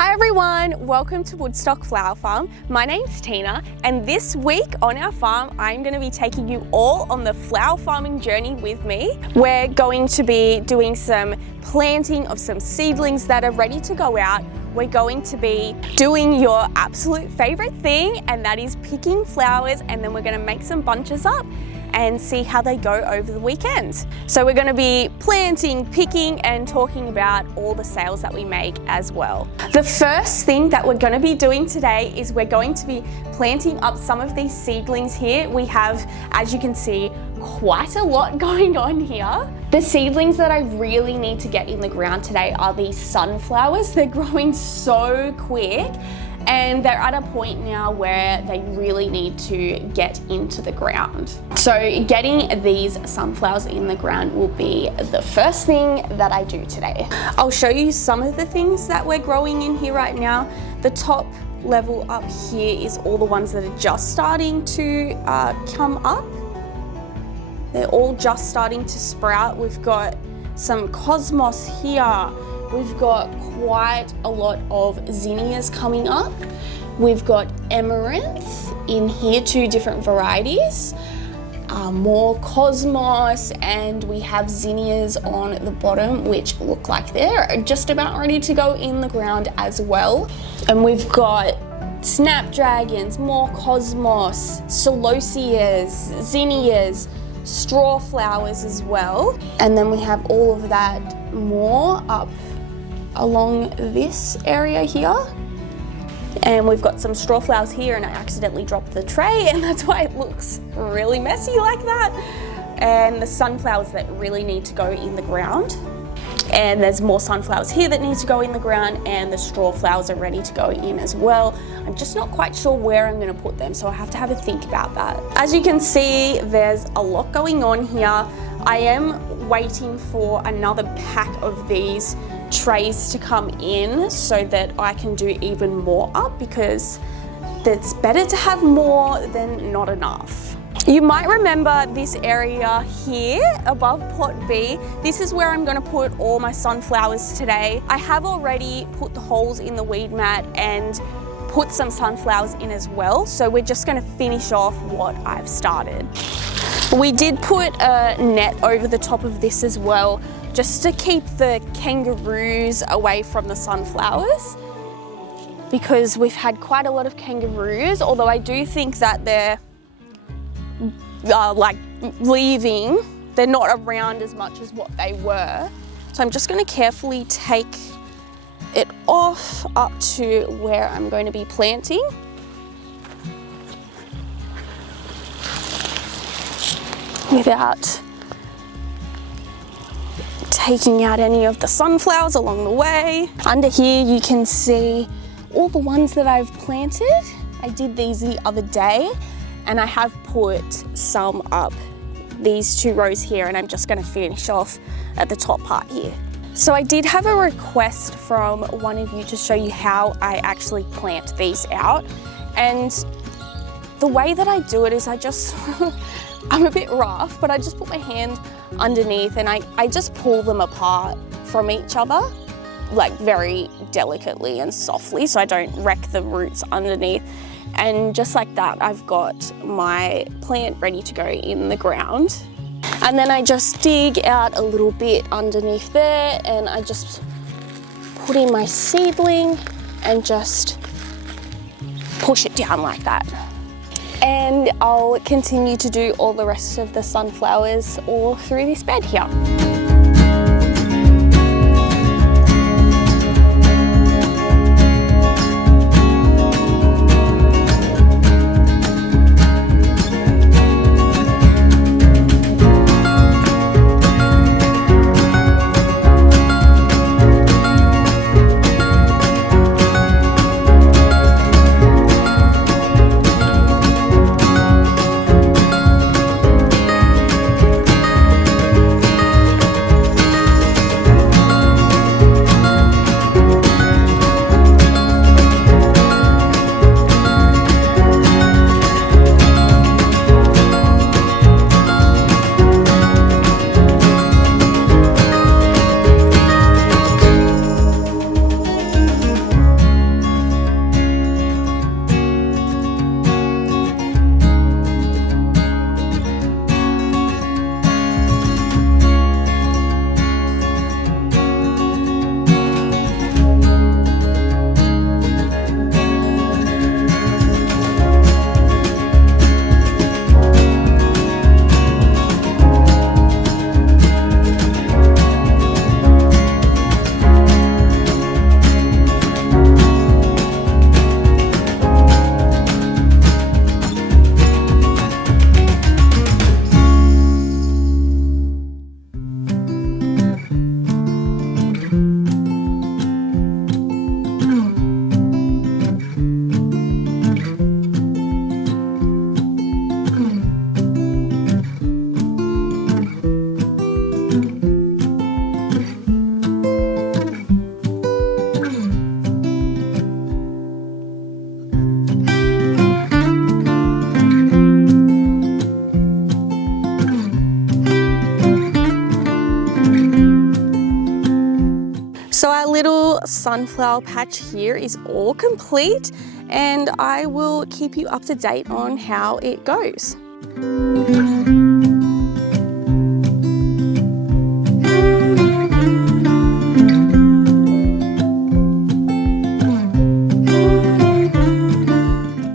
Hi everyone, welcome to Woodstock Flower Farm. My name's Tina, and this week on our farm I'm going to be taking you all on the flower farming journey with me. We're going to be doing some planting of some seedlings that are ready to go out. We're going to be doing your absolute favorite thing, and that is picking flowers, and then we're going to make some bunches up and see how they go over the weekend. So we're going to be planting, picking, and talking about all the sales that we make as well. The first thing that we're going to be doing today is we're going to be planting up some of these seedlings here. We have, as you can see, quite a lot going on here. The seedlings that I really need to get in the ground today are these sunflowers. They're growing so quick, and they're at a point now where they really need to get into the ground. So getting these sunflowers in the ground will be the first thing that I do today. I'll show you some of the things that we're growing in here right now. The top level up here is all the ones that are just starting to come up. They're all just starting to sprout. We've got some cosmos here. We've got quite a lot of zinnias coming up. We've got amaranth in here, 2 different varieties. More cosmos, and we have zinnias on the bottom, which look like they're just about ready to go in the ground as well. And we've got snapdragons, more cosmos, celosias, zinnias, straw flowers as well. And then we have all of that more up along this area here. And we've got some straw flowers here, and I accidentally dropped the tray, and that's why it looks really messy like that. And the sunflowers that really need to go in the ground. And there's more sunflowers here that need to go in the ground, and the straw flowers are ready to go in as well. I'm just not quite sure where I'm going to put them, so I have to have a think about that. As you can see, there's a lot going on here. I am waiting for another pack of these trays to come in so that I can do even more up, because it's better to have more than not enough. You might remember this area here above plot B. This is where I'm going to put all my sunflowers today. I have already put the holes in the weed mat and put some sunflowers in as well, so we're just going to finish off what I've started. We did put a net over the top of this as well, just to keep the kangaroos away from the sunflowers, because we've had quite a lot of kangaroos, although I do think that they're like leaving. They're not around as much as what they were. So I'm just going to carefully take it off up to where I'm going to be planting. Without taking out any of the sunflowers along the way. Under here you can see all the ones that I've planted. I did these the other day, and I have put some up these 2 rows here, and I'm just going to finish off at the top part here. So I did have a request from one of you to show you how I actually plant these out, and the way that I do it is I just I'm a bit rough, but I just put my hand underneath and I just pull them apart from each other, like very delicately and softly, so I don't wreck the roots underneath. And just like that, I've got my plant ready to go in the ground. And then I just dig out a little bit underneath there, and I just put in my seedling and just push it down like that. And I'll continue to do all the rest of the sunflowers all through this bed here. sunflower patch here is all complete, and I will keep you up to date on how it goes.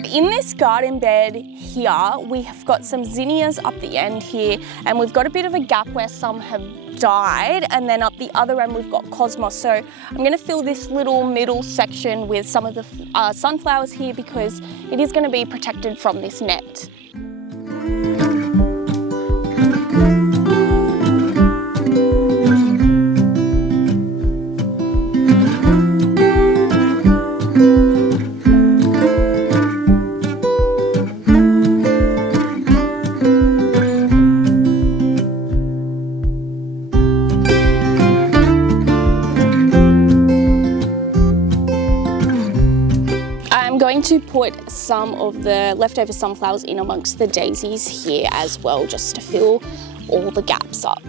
In this garden bed here, we have got some zinnias up the end here, and we've got a bit of a gap where some have died, and then up the other end we've got cosmos. So I'm going to fill this little middle section with some of the sunflowers here because it is going to be protected from this net. I'm going to put some of the leftover sunflowers in amongst the daisies here as well, just to fill all the gaps up.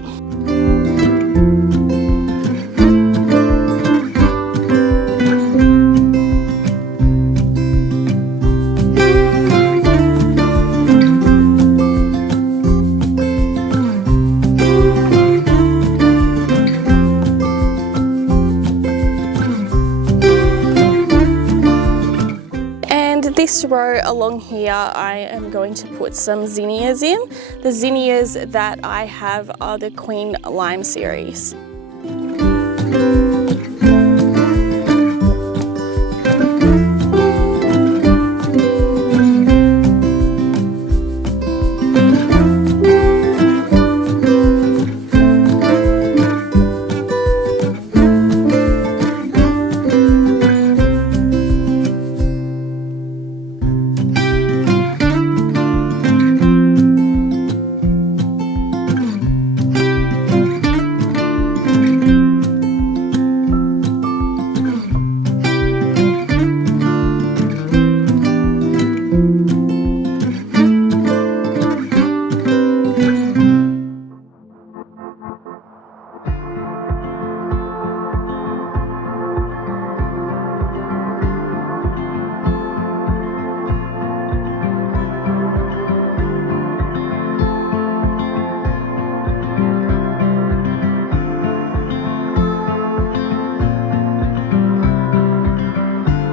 This row along here, I am going to put some zinnias in. The zinnias that I have are the Queen Lime series.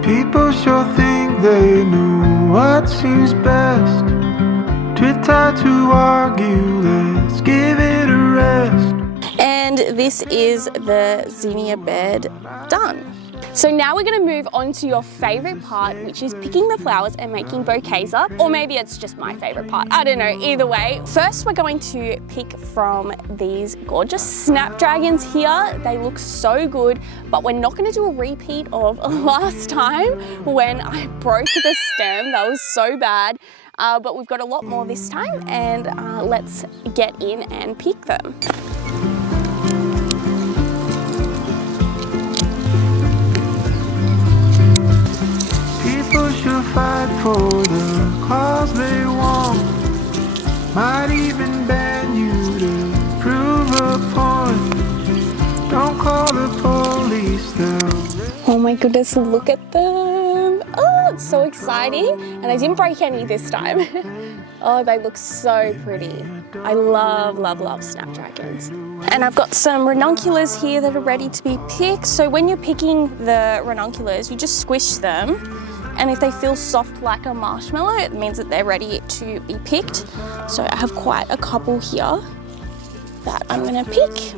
People sure think they know what seems best. Too tired to argue, let's give it a rest. And this is the zinnia bed done. So now we're going to move on to your favorite part, which is picking the flowers and making bouquets up. Or maybe it's just my favorite part. I don't know, either way. First, we're going to pick from these gorgeous snapdragons here. They look so good, but we're not going to do a repeat of last time when I broke the stem. That was so bad. But we've got a lot more this time, and let's get in and pick them. People should fight for the cause they want. Might even ban you to prove a point. Don't call the police though. Oh my goodness, look at them. Oh, it's so exciting. And I didn't break any this time. Oh, they look so pretty. I love, love, love snapdragons. And I've got some ranunculus here that are ready to be picked. So when you're picking the ranunculus, you just squish them. And if they feel soft like a marshmallow, it means that they're ready to be picked. So I have quite a couple here that I'm gonna pick.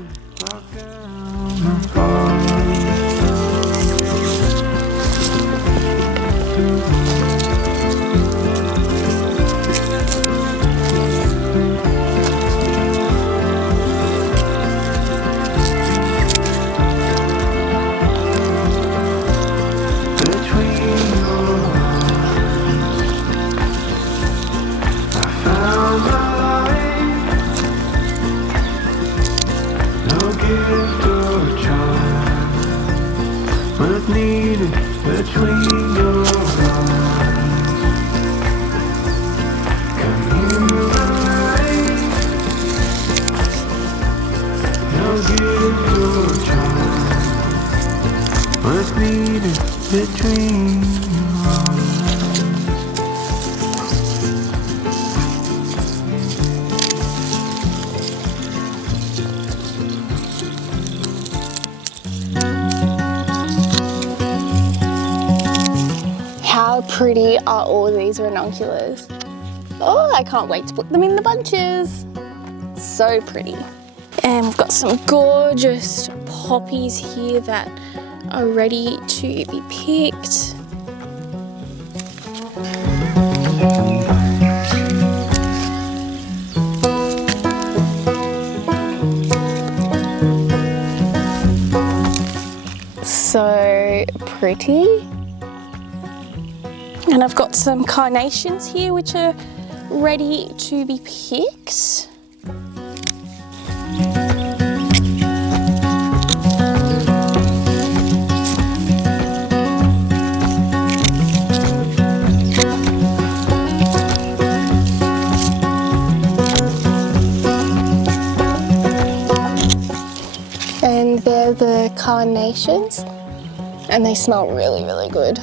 Needed between your eyes. Communicate. No gift or charm. What's needed between your eyes. How pretty are all these ranunculus? Oh, I can't wait to put them in the bunches. So pretty. And we've got some gorgeous poppies here that are ready to be picked. So pretty. And I've got some carnations here which are ready to be picked. And they're the carnations, and they smell really, really good.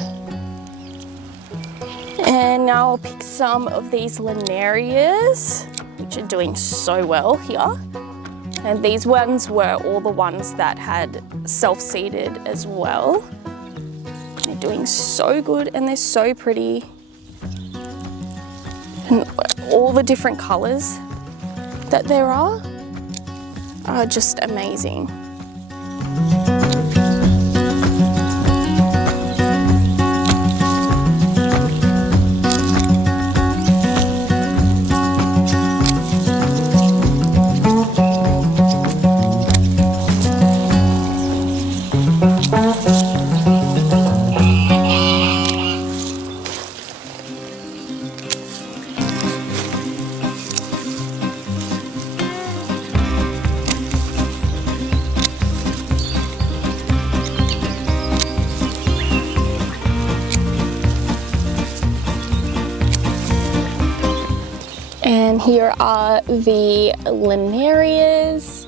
And now I'll pick some of these linarias, which are doing so well here. And these ones were all the ones that had self-seeded as well. They're doing so good and they're so pretty. And all the different colours that there are just amazing. And here are the linarias.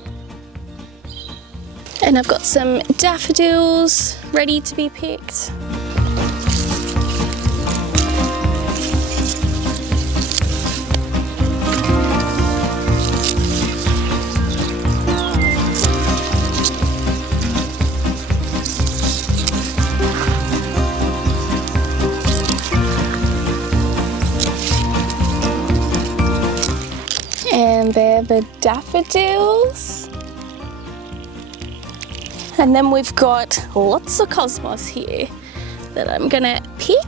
And I've got some daffodils ready to be picked. And they're the daffodils. And then we've got lots of cosmos here that I'm gonna pick.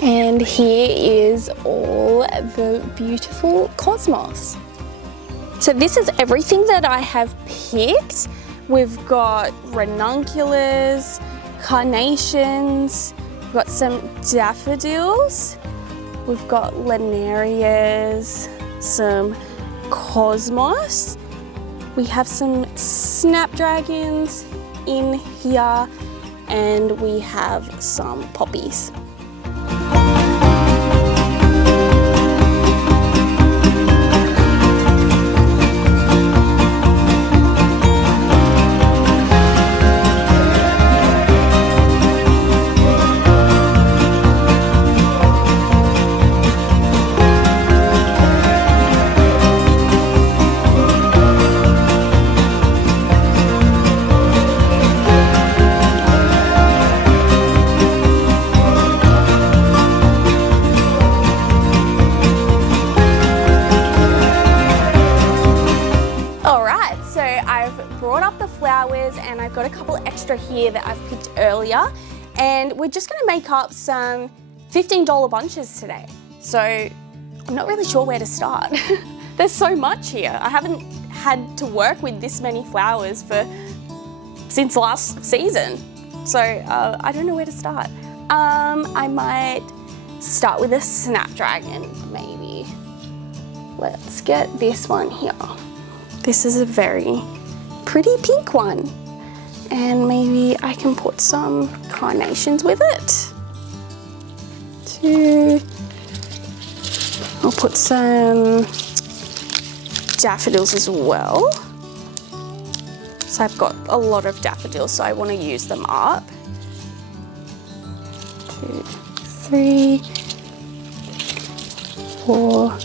And here is all the beautiful cosmos. So this is everything that I have picked. We've got ranunculus, carnations, we've got some daffodils, we've got linarias, some cosmos, we have some snapdragons in here, and we have some poppies. And I've got a couple extra here that I've picked earlier, and we're just going to make up some $15 bunches today. So I'm not really sure where to start. There's so much here. I haven't had to work with this many flowers since last season, so I don't know where to start. I might start with a snapdragon, maybe. Let's get this one here. This is a very pretty pink one. And maybe I can put some carnations with it. I'll put some daffodils as well. So I've got a lot of daffodils, so I want to use them up. 2, 3, 4.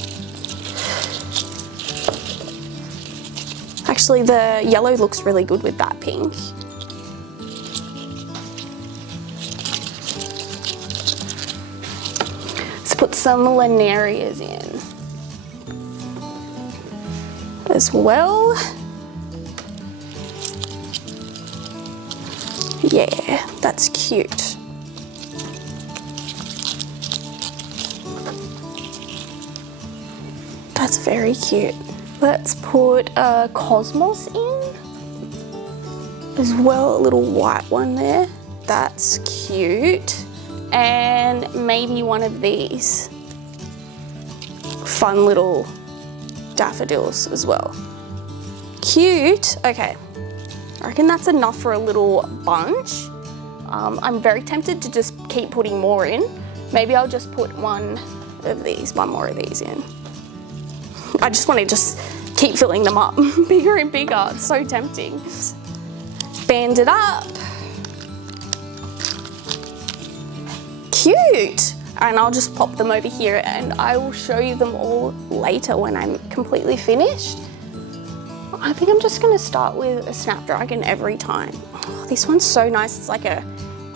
Actually, the yellow looks really good with that pink. Let's put some linarias in as well. Yeah, that's cute. That's very cute. Let's put a cosmos in as well, a little white one there. That's cute. And maybe one of these fun little daffodils as well. Cute. Okay, I reckon that's enough for a little bunch. I'm very tempted to just keep putting more in. Maybe I'll just put one more of these in. I just want to just keep filling them up bigger and bigger. It's so tempting. Band it up. Cute. And I'll just pop them over here and I will show you them all later when I'm completely finished. I think I'm just gonna start with a snapdragon every time. Oh, this one's so nice. It's like a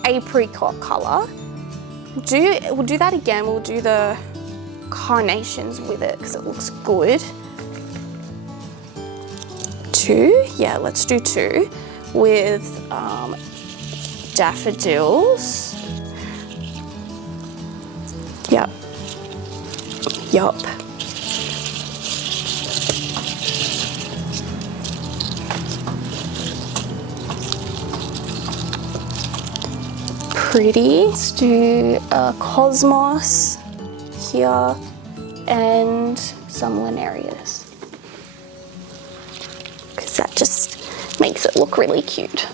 apricot color. We'll do that again. We'll do the carnations with it because it looks good. 2, yeah, let's do 2 with daffodils. Yep. Pretty. Let's do a cosmos here and some linarias because that just makes it look really cute.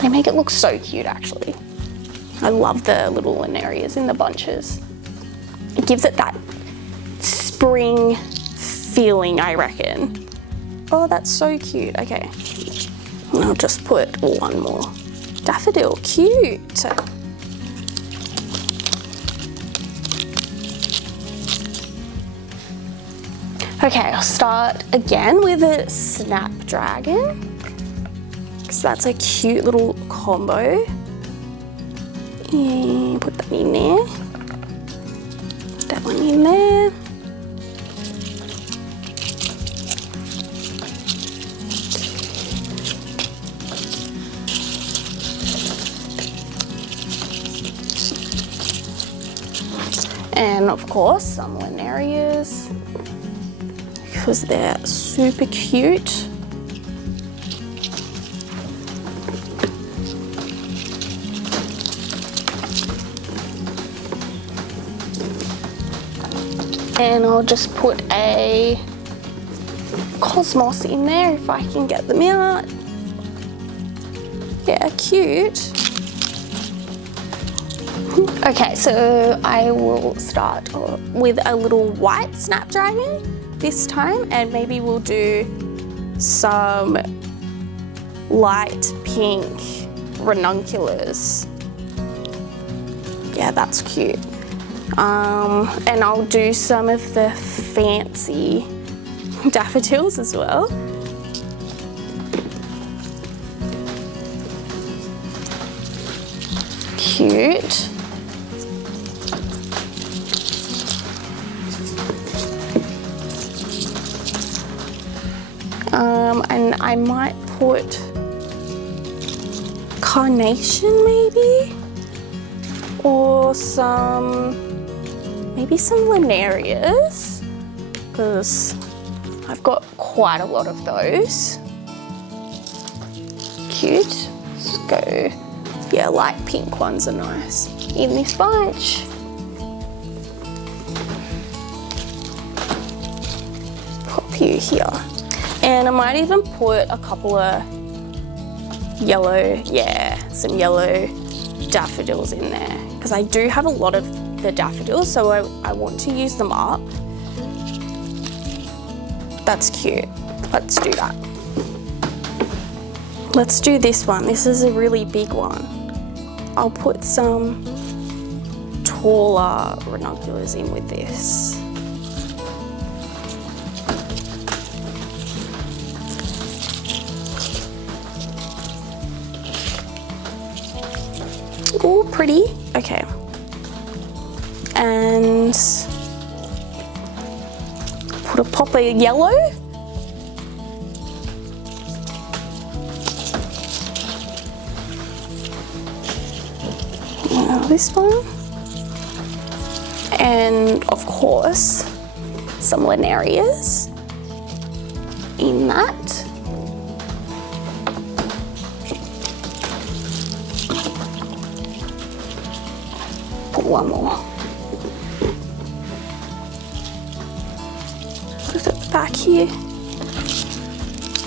They make it look so cute actually. I love the little linarias in the bunches. It gives it that spring feeling, I reckon. Oh, that's so cute. Okay, and I'll just put one more daffodil. Cute. Okay, I'll start again with a snapdragon because that's a cute little combo. And put that in there. Put that one in there. And of course, some linarias because they're super cute. And I'll just put a cosmos in there if I can get them out. Yeah, cute. Okay, so I will start with a little white snapdragon this time, and maybe we'll do some light pink ranunculus. Yeah, that's cute. And I'll do some of the fancy daffodils as well. Cute. And I might put carnation maybe, or maybe some linarias, because I've got quite a lot of those. Cute. Let's go, Yeah, light pink ones are nice in this bunch. Pop you here. And I might even put a couple of yellow, some yellow daffodils in there, because I do have a lot of the daffodils, so I want to use them up. That's cute. Let's do that. Let's do this one. This is a really big one. I'll put some taller ranunculus in with this. Ooh, pretty. Okay. And put a pop of yellow. Now this one. And of course, some linarias in that. One more. Put it at the back here.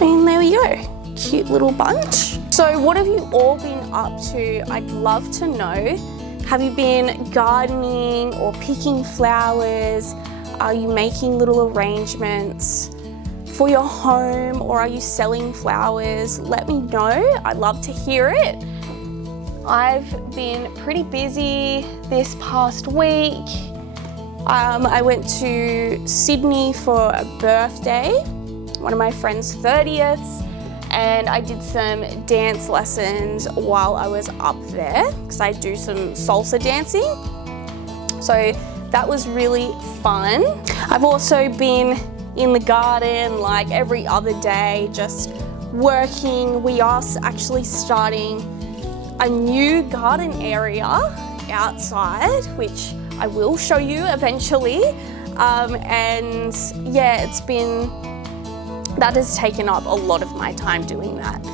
And there we go. Cute little bunch. So what have you all been up to? I'd love to know. Have you been gardening or picking flowers? Are you making little arrangements for your home, or are you selling flowers? Let me know. I'd love to hear it. I've been pretty busy this past week. I went to Sydney for a birthday, one of my friend's 30th, and I did some dance lessons while I was up there, because I do some salsa dancing. So that was really fun. I've also been in the garden like every other day, just working. We are actually starting a new garden area outside, which I will show you eventually. And yeah, that has taken up a lot of my time doing that.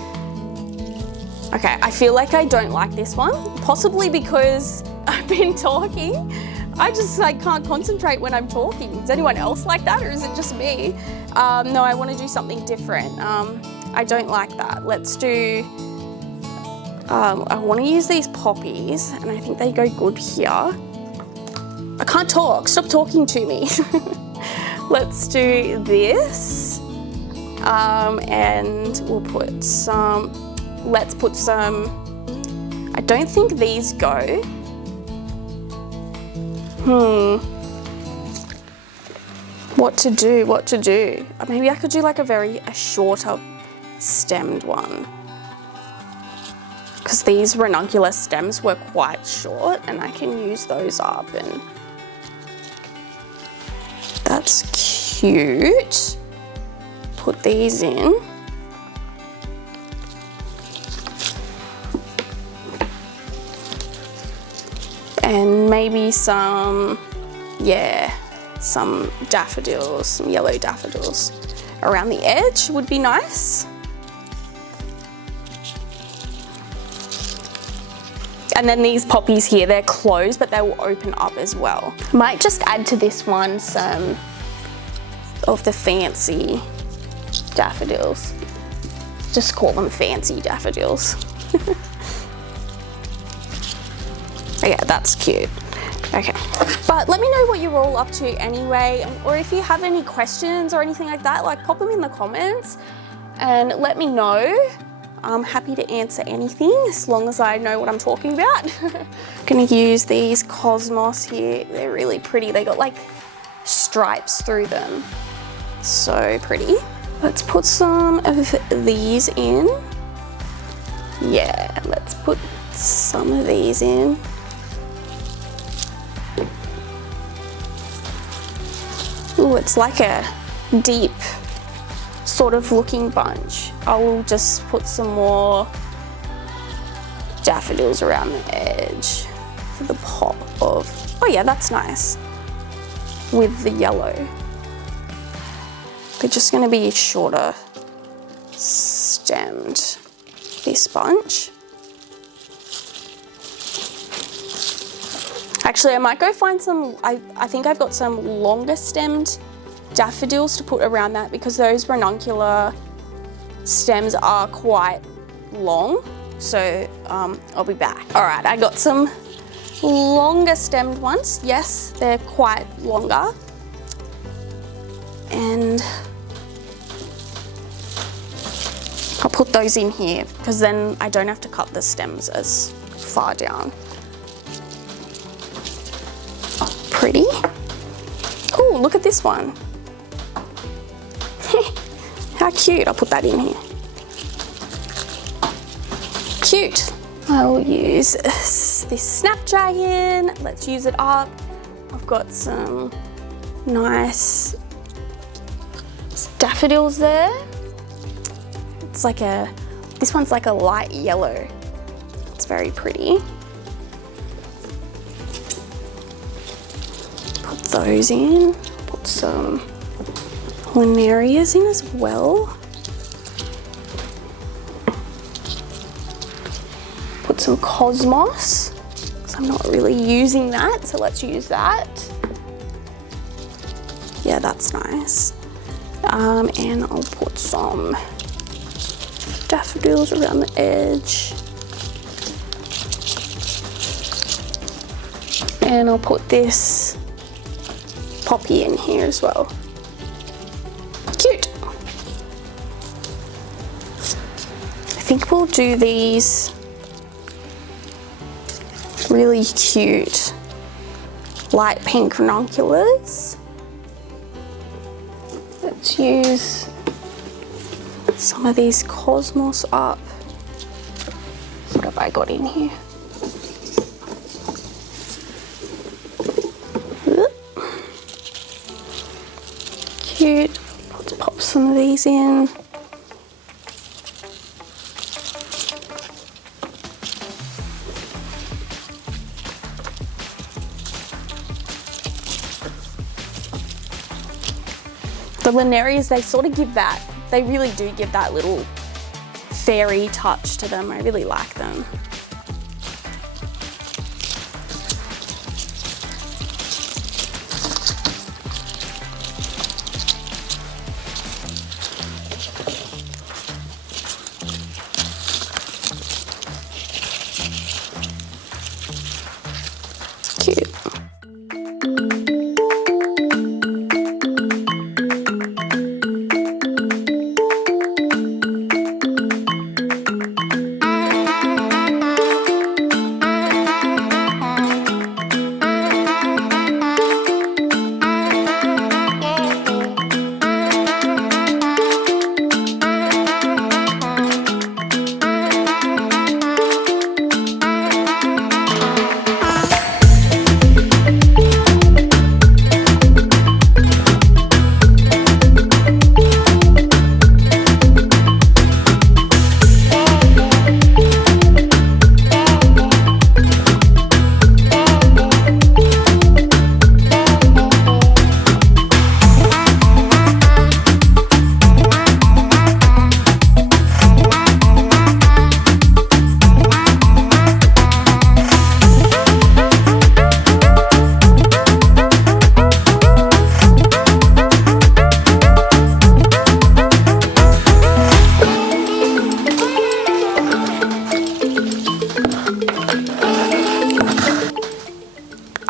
Okay, I feel like I don't like this one, possibly because I've been talking. I just can't concentrate when I'm talking. Is anyone else like that, or is it just me? No, I want to do something different. I don't like that. Let's do, I want to use these poppies, and I think they go good here. I can't talk, stop talking to me. Let's do this. And we'll put some, I don't think these go. What to do? Maybe I could do like a shorter stemmed one, because these ranunculus stems were quite short and I can use those up, and that's cute. Put these in. And maybe some daffodils, some yellow daffodils around the edge would be nice. And then these poppies here, they're closed, but they will open up as well. Might just add to this one some of the fancy daffodils. Just call them fancy daffodils. Okay, that's cute. Okay, but let me know what you're all up to anyway, or if you have any questions or anything like that, pop them in the comments and let me know. I'm happy to answer anything as long as I know what I'm talking about. I'm gonna use these cosmos here. They're really pretty. They got stripes through them. So pretty. Let's put some of these in. Yeah, let's put some of these in. Ooh, it's like a deep sort of looking bunch. I will just put some more daffodils around the edge for the pop of, oh yeah, that's nice, with the yellow. They're just gonna be shorter stemmed, this bunch. Actually, I might go find some, I think I've got some longer stemmed daffodils to put around that because those ranuncular stems are quite long. So I'll be back. All right, I got some longer stemmed ones. Yes, they're quite longer. And I'll put those in here because then I don't have to cut the stems as far down. Pretty. Oh, look at this one. How cute. I'll put that in here. Cute. I will use this Snapdragon. Let's use it up. I've got some nice daffodils there. It's like this one's like a light yellow. It's very pretty. Put those in. Put some linarias in as well. Put some cosmos, because I'm not really using that, so let's use that. Yeah, that's nice. And I'll put some daffodils around the edge. And I'll put this poppy in here as well. Cute. I think we'll do these really cute light pink ranunculars. Let's use some of these cosmos up. What have I got in here? Cute. Let's pop some of these in. The linarias, they sort of give that, they really do give that little fairy touch to them. I really like them. Cute.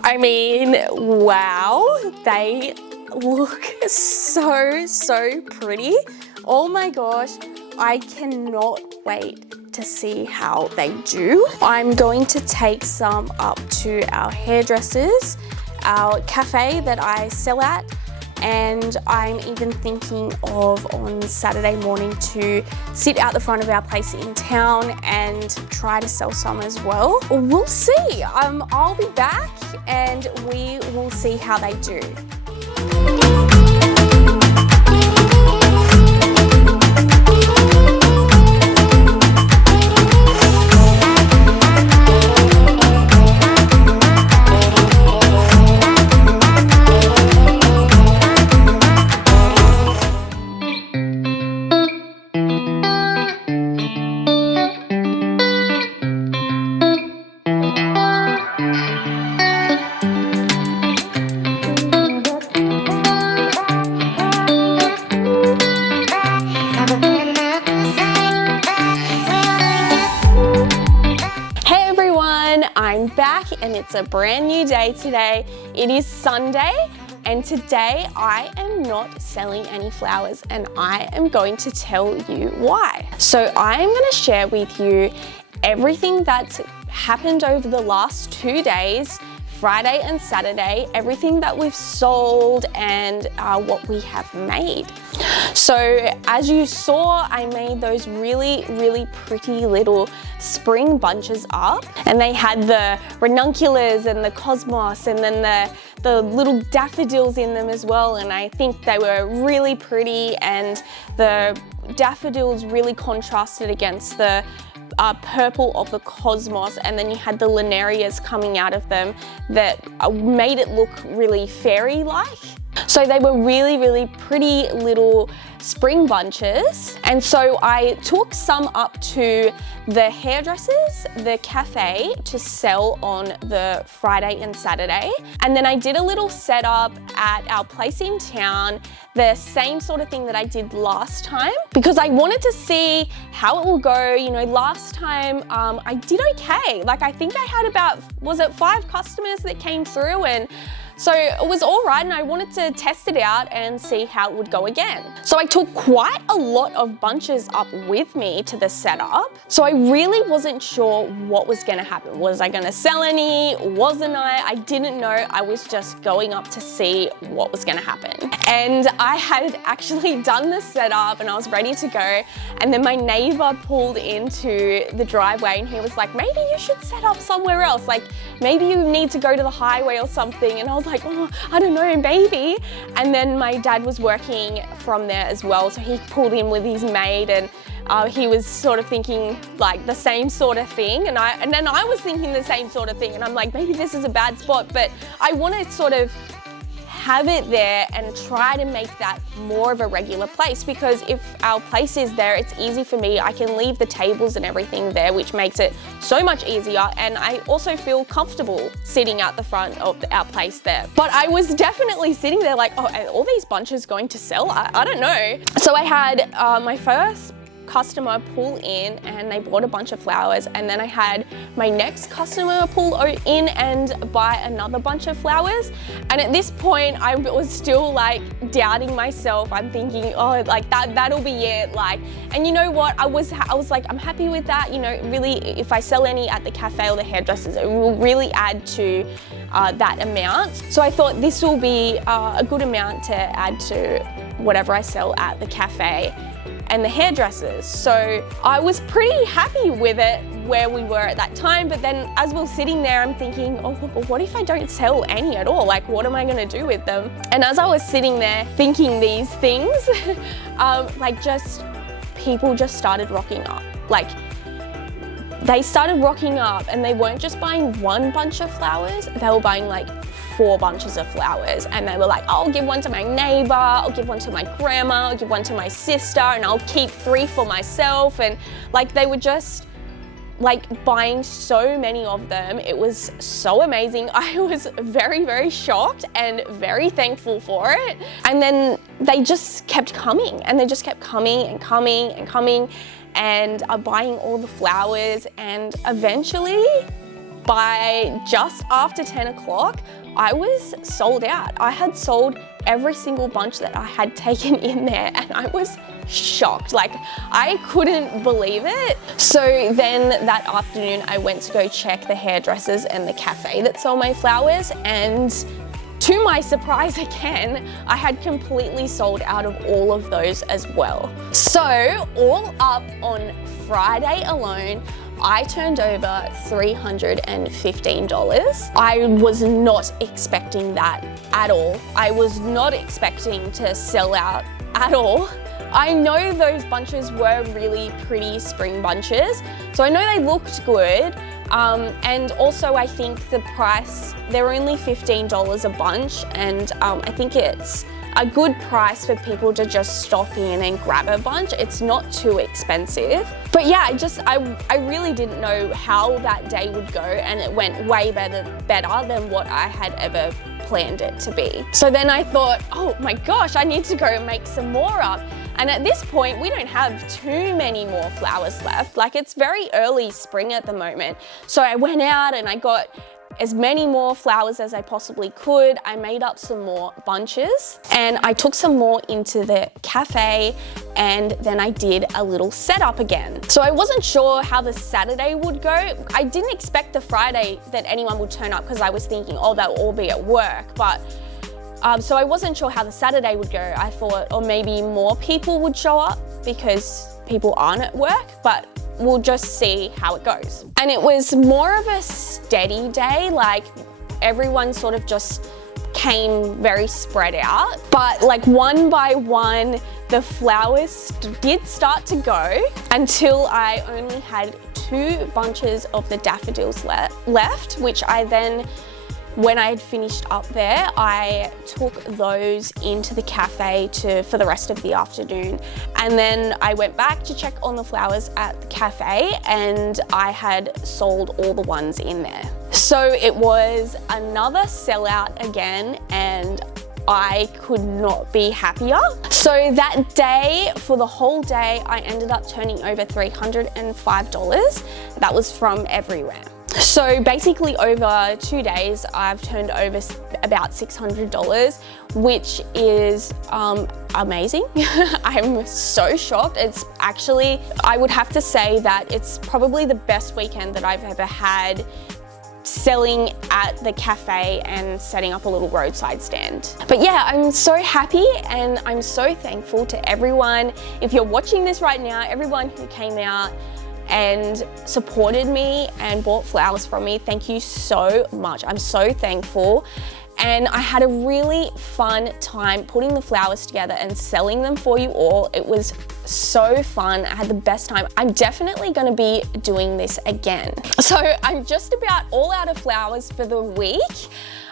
I mean, wow, they look so pretty. Oh my gosh, I cannot wait to see how they do. I'm going to take some up to our hairdressers, our cafe that I sell at, and I'm even thinking of on Saturday morning to sit out the front of our place in town and try to sell some as well. We'll see. I'll be back and we will see how they do. I'm back and it's a brand new day today. It is Sunday and today I am not selling any flowers and I am going to tell you why. So I am going to share with you everything that's happened over the last 2 days, Friday and Saturday, everything that we've sold and what we have made. So as you saw, I made those really pretty little spring bunches up, and they had the ranunculus and the cosmos and then the little daffodils in them as well, and I think they were really pretty, and the daffodils really contrasted against the purple of the cosmos, and then you had the linarias coming out of them that made it look really fairy-like. So they were really pretty little spring bunches, and so I took some up to the hairdressers, the cafe, to sell on the Friday and Saturday, and then I did a little setup at our place in town, the same sort of thing that I did last time, because I wanted to see how it will go. You know, last time I did okay. Like, I think I had about, was it 5 customers that came through, and so it was all right, and I wanted to test it out and see how it would go again. So I took quite a lot of bunches up with me to the setup. So I really wasn't sure what was gonna happen. Was I gonna sell any? Wasn't I? I didn't know. I was just going up to see what was gonna happen. And I had actually done the setup and I was ready to go. And then my neighbor pulled into the driveway and he was like, maybe you should set up somewhere else. Like, maybe you need to go to the highway or something. And I was like, oh, I don't know, maybe. And then my dad was working from there as well, so he pulled in with his maid, and he was sort of thinking like the same sort of thing, and then I was thinking the same sort of thing, and I'm like, maybe this is a bad spot, but I want to sort of have it there and try to make that more of a regular place, because if our place is there, it's easy for me. I can leave the tables and everything there, which makes it so much easier, and I also feel comfortable sitting out the front of our place there. But I was definitely sitting there like, oh, are all these bunches going to sell? I don't know. So I had my first customer pull in and they bought a bunch of flowers, and then I had my next customer pull in and buy another bunch of flowers, and at this point I was still like doubting myself. I'm thinking, oh, like that'll be it, like, and you know what, I was like, I'm happy with that, you know, really, if I sell any at the cafe or the hairdressers, it will really add to that amount. So I thought this will be a good amount to add to whatever I sell at the cafe and the hairdressers. So I was pretty happy with it where we were at that time, but then as we were sitting there, I'm thinking, oh, what if I don't sell any at all? Like, what am I gonna do with them? And as I was sitting there thinking these things, like, just people just started rocking up. Like, they started rocking up, and they weren't just buying one bunch of flowers, they were buying like 4 bunches of flowers, and they were like, I'll give one to my neighbor, I'll give one to my grandma, I'll give one to my sister, and I'll keep 3 for myself. And like, they were just like buying so many of them. It was so amazing. I was very shocked and very thankful for it. And then they just kept coming, and they just kept coming and coming and coming, and buying all the flowers. And eventually, by just after 10 o'clock, I was sold out. I had sold every single bunch that I had taken in there, and I was shocked. Like, I couldn't believe it. So then that afternoon, I went to go check the hairdressers and the cafe that sold my flowers, and to my surprise again, I had completely sold out of all of those as well. So all up on Friday alone, I turned over $315. I was not expecting that at all. I was not expecting to sell out at all. I know those bunches were really pretty spring bunches, so I know they looked good. And also I think the price, they're only $15 a bunch, and I think it's a good price for people to just stop in and grab a bunch. It's not too expensive. But yeah, I really didn't know how that day would go, and it went way better than what I had ever planned it to be. So then I thought, oh my gosh, I need to go and make some more up. And at this point, we don't have too many more flowers left. Like, it's very early spring at the moment. So I went out and I got as many more flowers as I possibly could. I made up some more bunches and I took some more into the cafe, and then I did a little setup again. So I wasn't sure how the Saturday would go. I didn't expect the Friday that anyone would turn up because I was thinking, oh, they'll all be at work. But so I wasn't sure how the Saturday would go. I thought, or maybe more people would show up because people aren't at work, but we'll just see how it goes. And it was more of a steady day, like everyone sort of just came very spread out. But like one by one, the flowers did start to go until I only had 2 bunches of the daffodils left, which I then, when I had finished up there, I took those into the cafe for the rest of the afternoon. And then I went back to check on the flowers at the cafe, and I had sold all the ones in there. So it was another sellout again, and I could not be happier. So that day, for the whole day, I ended up turning over $305. That was from everywhere. So basically over 2 days, I've turned over about $600, which is amazing. I'm so shocked. It's actually, I would have to say that it's probably the best weekend that I've ever had selling at the cafe and setting up a little roadside stand. But yeah, I'm so happy and I'm so thankful to everyone. If you're watching this right now, everyone who came out and supported me and bought flowers from me, thank you so much. I'm so thankful. And I had a really fun time putting the flowers together and selling them for you all. It was so fun. I had the best time. I'm definitely going to be doing this again. So I'm just about all out of flowers for the week.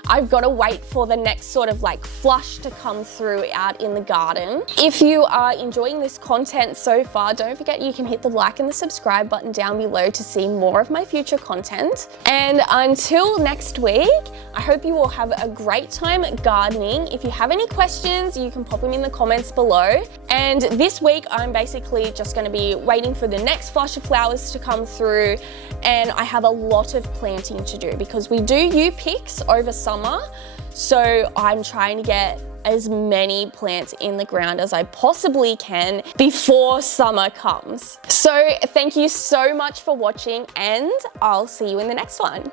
I've got to wait for the next sort of like flush to come through out in the garden. If you are enjoying this content so far, don't forget you can hit the like and the subscribe button down below to see more of my future content. And until next week, I hope you all have a great time gardening. If you have any questions, you can pop them in the comments below. And this week, I'm basically just going to be waiting for the next flush of flowers to come through. And I have a lot of planting to do because we do U-picks over summer. So I'm trying to get as many plants in the ground as I possibly can before summer comes. So thank you so much for watching, and I'll see you in the next one.